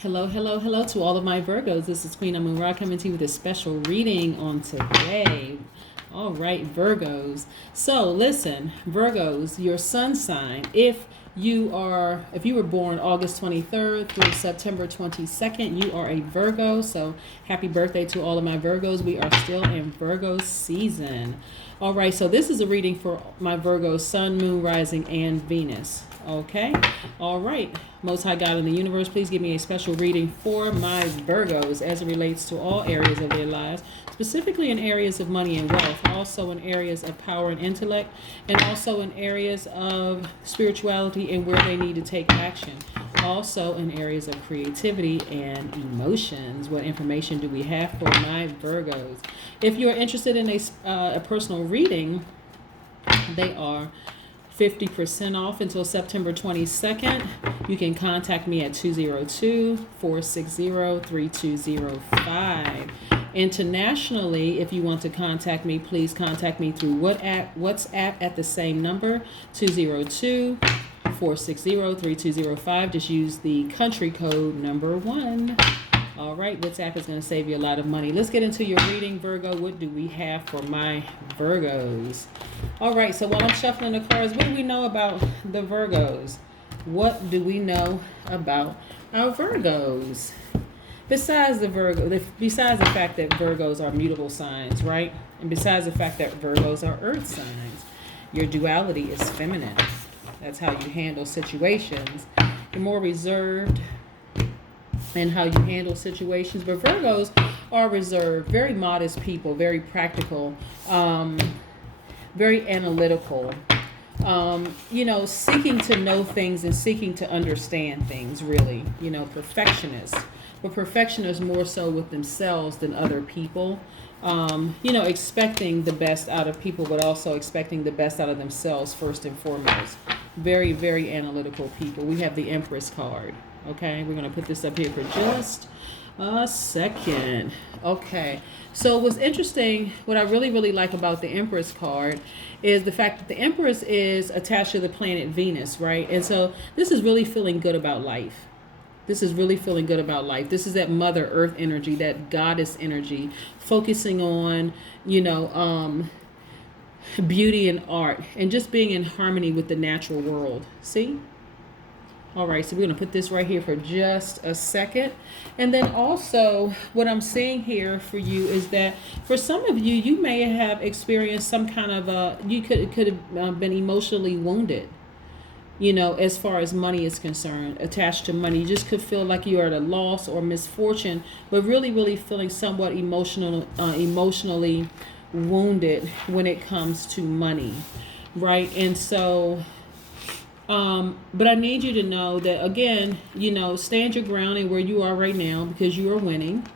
Hello, hello, hello to all of my Virgos. This is Queen Amun Ra coming to you with a special reading on today. All right, Virgos. So listen, Virgos, your sun sign. If you were born August 23rd through September 22nd, you are a Virgo. So happy birthday to all of my Virgos. We are still in Virgo season. All right, so this is a reading for my Virgo sun, moon, rising, and Venus. Okay. All right. Most High God in the universe, please give me a special reading for my Virgos as it relates to all areas of their lives, specifically in areas of money and wealth, also in areas of power and intellect, and also in areas of spirituality and where they need to take action. Also in areas of creativity and emotions. What information do we have for my Virgos? If you're interested in a personal reading, they are 50% off until September 22nd. You can contact me at 202-460-3205. Internationally, if you want to contact me, please contact me through WhatsApp at the same number, 202-460-3205. Just use the country code number 1. All right, WhatsApp is going to save you a lot of money. Let's get into your reading, Virgo. What do we have for my Virgos? All right, so while I'm shuffling the cards, what do we know about the Virgos? What do we know about our Virgos? Besides the fact that Virgos are mutable signs, right? And besides the fact that Virgos are earth signs, your duality is feminine. That's how you handle situations. You're more reserved and how you handle situations. But Virgos are reserved, very modest people, very practical, very analytical, seeking to know things and seeking to understand things, really, perfectionists. But perfectionists more so with themselves than other people. Expecting the best out of people, but also expecting the best out of themselves first and foremost. Very, very analytical people. We have the Empress card. Okay, we're going to put this up here for just a second. Okay, so what's interesting, what I really, really like about the Empress card is the fact that the Empress is attached to the planet Venus, right? And so this is really feeling good about life. This is really feeling good about life. This is that Mother Earth energy, that goddess energy, focusing on, beauty and art and just being in harmony with the natural world. See? All right, so we're going to put this right here for just a second. And then also what I'm seeing here for you is that for some of you, you may have experienced some kind of you could have been emotionally wounded, as far as money is concerned, attached to money. You just could feel like you are at a loss or misfortune, but really, really feeling somewhat emotionally wounded when it comes to money, right? And so but I need you to know that, again, stand your ground in where you are right now because you are winning,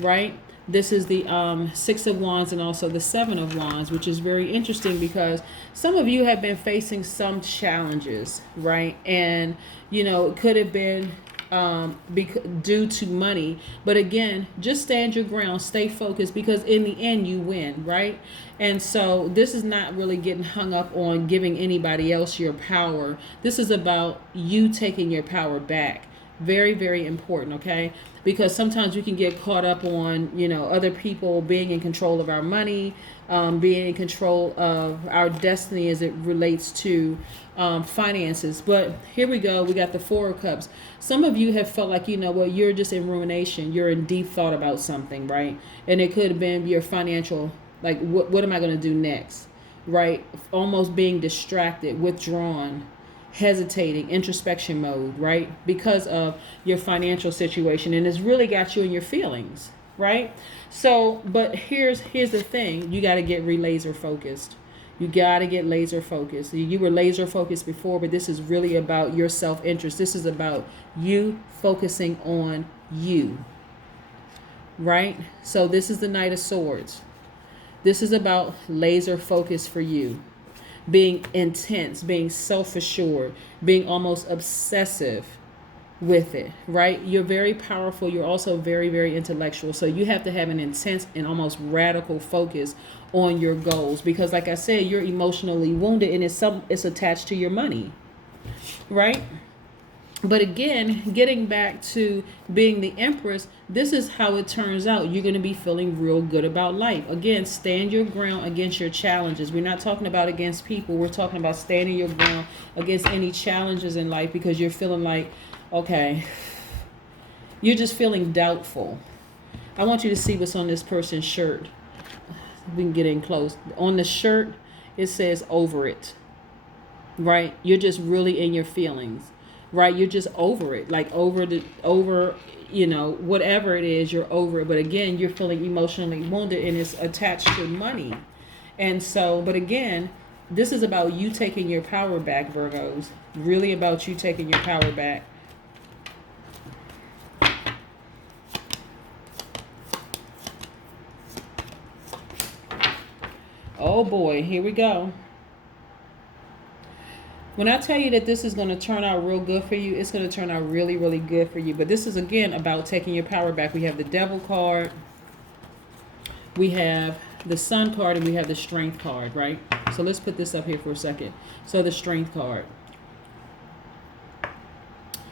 right? This is the Six of Wands and also the Seven of Wands, which is very interesting because some of you have been facing some challenges, right? And, it could have been due to money. But again, just stand your ground, stay focused, because in the end you win, right? And so this is not really getting hung up on giving anybody else your power. This is about you taking your power back. Very, very important, okay? Because sometimes we can get caught up on, other people being in control of our money, being in control of our destiny as it relates to finances. But here we go. We got the Four of Cups. Some of you have felt like, you're just in rumination. You're in deep thought about something, right? And it could have been your financial, like, what am I going to do next, right? Almost being distracted, withdrawn, hesitating, introspection mode, right? Because of your financial situation. And it's really got you in your feelings, right? So, but here's the thing. You got to get laser focused. You got to get laser focused. You were laser focused before, but this is really about your self-interest. This is about you focusing on you, right? So this is the Knight of Swords. This is about laser focus for you. Being intense, being self-assured, being almost obsessive with it, right? You're very powerful. You're also very, very intellectual. So you have to have an intense and almost radical focus on your goals because, like I said, you're emotionally wounded and it's attached to your money, right? But again, getting back to being the Empress, this is how it turns out. You're going to be feeling real good about life. Again, stand your ground against your challenges. We're not talking about against people. We're talking about standing your ground against any challenges in life, because you're feeling like, okay, you're just feeling doubtful. I want you to see what's on this person's shirt. We can get in close. On the shirt, it says over it, right? You're just really in your feelings, right? You're just over it, like over, whatever it is, you're over it. But again, you're feeling emotionally wounded, and it's attached to money. And so, but again, this is about you taking your power back, Virgos. Really about you taking your power back. Oh boy, here we go. When I tell you that this is going to turn out real good for you, it's going to turn out really, really good for you. But this is, again, about taking your power back. We have the Devil card. We have the Sun card, and we have the Strength card, right? So let's put this up here for a second. So the Strength card.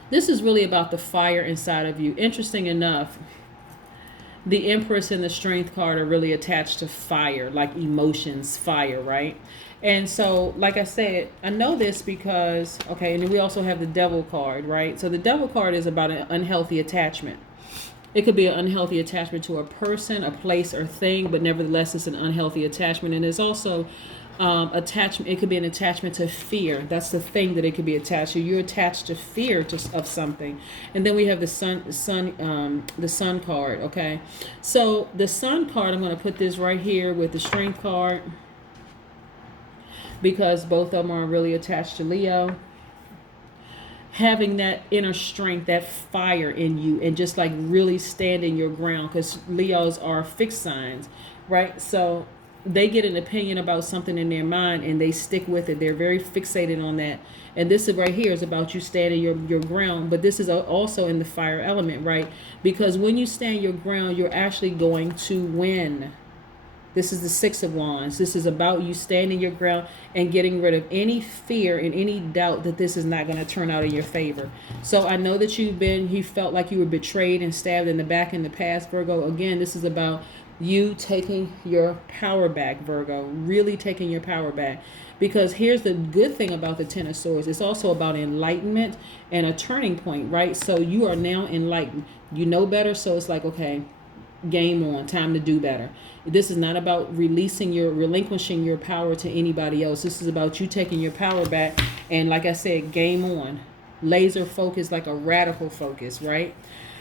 This is really about the fire inside of you. Interesting enough, the Empress and the Strength card are really attached to fire, like emotions, fire, right? And so, like I said, I know this because, okay, and then we also have the Devil card, right? So the Devil card is about an unhealthy attachment. It could be an unhealthy attachment to a person, a place, or thing, but nevertheless, it's an unhealthy attachment. And there's also attachment. It could be an attachment to fear. That's the thing that it could be attached to. You're attached to fear of something. And then we have the Sun card. Okay, so the Sun card, I'm going to put this right here with the Strength card, because both of them are really attached to Leo. Having that inner strength, that fire in you, and just like really standing your ground, because Leos are fixed signs, right? So they get an opinion about something in their mind and they stick with it. They're very fixated on that. And this is right here is about you standing your ground. But this is also in the fire element, right? Because when you stand your ground, you're actually going to win. This is the Six of Wands. This is about you standing your ground and getting rid of any fear and any doubt that this is not going to turn out in your favor. So I know that you felt like you were betrayed and stabbed in the back in the past, Virgo. Again, this is about you taking your power back, Virgo. Really taking your power back. Because here's the good thing about the Ten of Swords. It's also about enlightenment and a turning point, right? So you are now enlightened. You know better, so it's like, okay, game on, time to do better. This is not about relinquishing your power to anybody else. This is about you taking your power back, and like I said, game on. Laser focus, like a radical focus, right?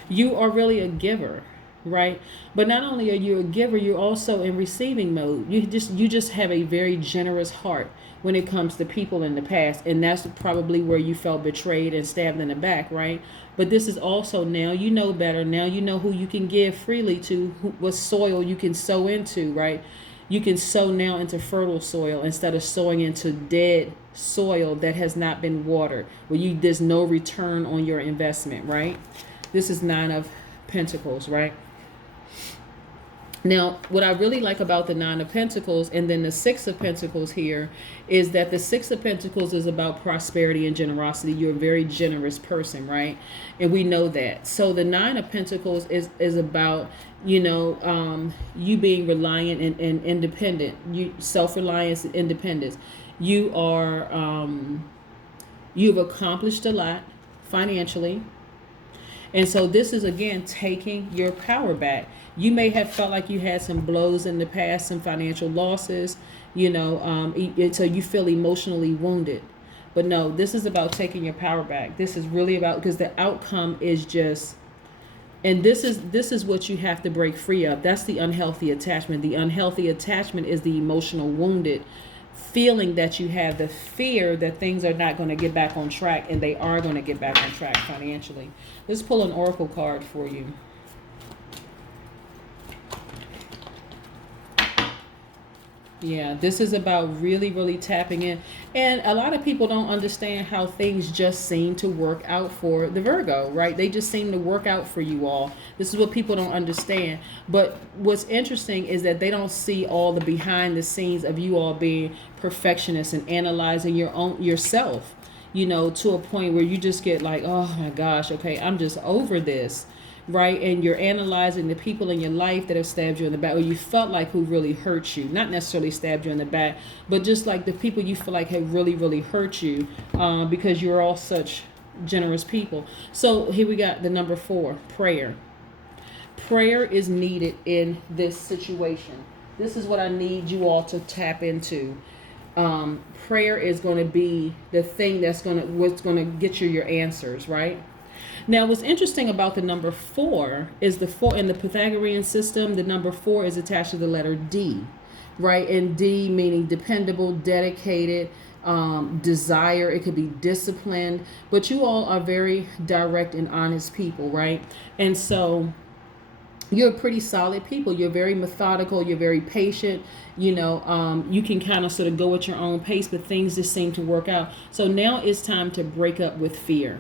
You are really a giver, right? But not only are you a giver, you're also in receiving mode. You just have a very generous heart when it comes to people in the past, and that's probably where you felt betrayed and stabbed in the back, right? But this is also, now you know better. Now you know who you can give freely to, what soil you can sow into, right? You can sow now into fertile soil instead of sowing into dead soil that has not been watered, where there's no return on your investment, right? This is Nine of Pentacles, right? Now, what I really like about the Nine of Pentacles and then the Six of Pentacles here is that the Six of Pentacles is about prosperity and generosity. You're a very generous person, right? And we know that. So the Nine of Pentacles is about, you being reliant and independent. You self-reliance and independence. You've accomplished a lot financially. And so this is, again, taking your power back. You may have felt like you had some blows in the past, some financial losses, so you feel emotionally wounded. But no, this is about taking your power back. This is really about, because the outcome is just, and this is what you have to break free of. That's the unhealthy attachment. The unhealthy attachment is the emotional wounded feeling that you have, the fear that things are not going to get back on track, and they are going to get back on track financially. Let's pull an oracle card for you. Yeah, this is about really, really tapping in. And a lot of people don't understand how things just seem to work out for the Virgo, right? They just seem to work out for you all. This is what people don't understand. But what's interesting is that they don't see all the behind the scenes of you all being perfectionists and analyzing yourself. to a point where you just get like, oh my gosh, okay, I'm just over this, right? And you're analyzing the people in your life that have stabbed you in the back, or you felt like who really hurt you, not necessarily stabbed you in the back, but just like the people you feel like have really, really hurt you, because you're all such generous people. So here we got the number 4, prayer. Prayer is needed in this situation. This is what I need you all to tap into. Prayer is going to be the thing what's going to get you your answers, right? Now, what's interesting about the number 4 is the 4 in the Pythagorean system. The number 4 is attached to the letter D, right? And D meaning dependable, dedicated, desire. It could be disciplined, but you all are very direct and honest people, right? And so you're pretty solid people. You're very methodical. You're very patient. You can kind of sort of go at your own pace, but things just seem to work out. So now it's time to break up with fear.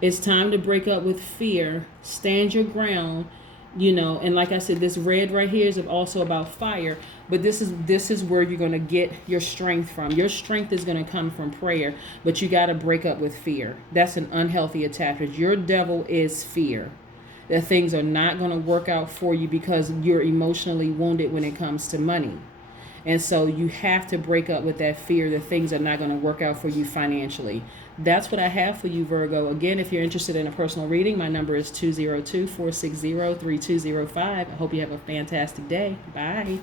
It's time to break up with fear. Stand your ground. And like I said, this red right here is also about fire, but this is where you're going to get your strength from. Your strength is going to come from prayer, but you got to break up with fear. That's an unhealthy attachment. Your devil is fear. That things are not going to work out for you because you're emotionally wounded when it comes to money. And so you have to break up with that fear that things are not going to work out for you financially. That's what I have for you, Virgo. Again, if you're interested in a personal reading, my number is 202-460-3205. I hope you have a fantastic day. Bye.